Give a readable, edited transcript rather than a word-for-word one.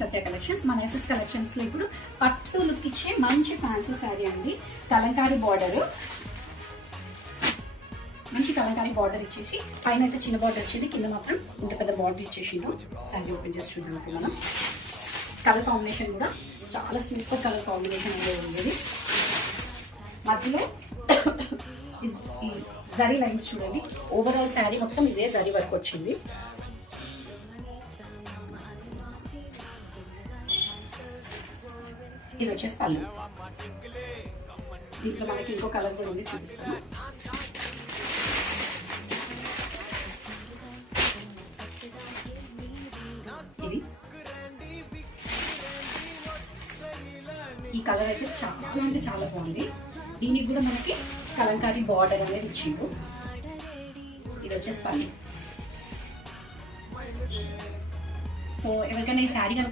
సత్య collections. మన SS collections లో ఇప్పుడు పట్టు లుక్ ఇచ్చే మంచి ఫ్యాన్సీ శారీ అండి. కలంకారీ బార్డర్, మంచి కలంకారీ బార్డర్ ఇచ్చేసి పైన అయితే చిన్న బార్డర్ వచ్చేది, కింద మాత్రం ఇంత పెద్ద బార్డర్ ఇచ్చేసిండు. శారీ ఓపెన్ చేసి చూద్దాం. ఇప్పుడు మనం కలర్ కాంబినేషన్ కూడా చాలా సూపర్ కలర్ కాంబినేషన్ అనేది ఉంది. మధ్యలో ఈ జరీ లైన్స్ చూడండి. ఓవరాల్ శారీ మొత్తం ఇదే జరీ వర్క్ వచ్చింది. ఇది వచ్చేసి పళ్ళు. దీంట్లో మనకి ఇంకో కలర్ కూడా ఉంది, చూపిస్తాను. ఇది ఈ కలర్ అయితే చాలా అంటే చాలా బాగుంది. దీనికి కూడా మనకి కలంకారీ బార్డర్ అనేది ఇచ్చిండు. ఇది వచ్చేసి పళ్ళు. సో ఎవరికైనా ఈ శారీ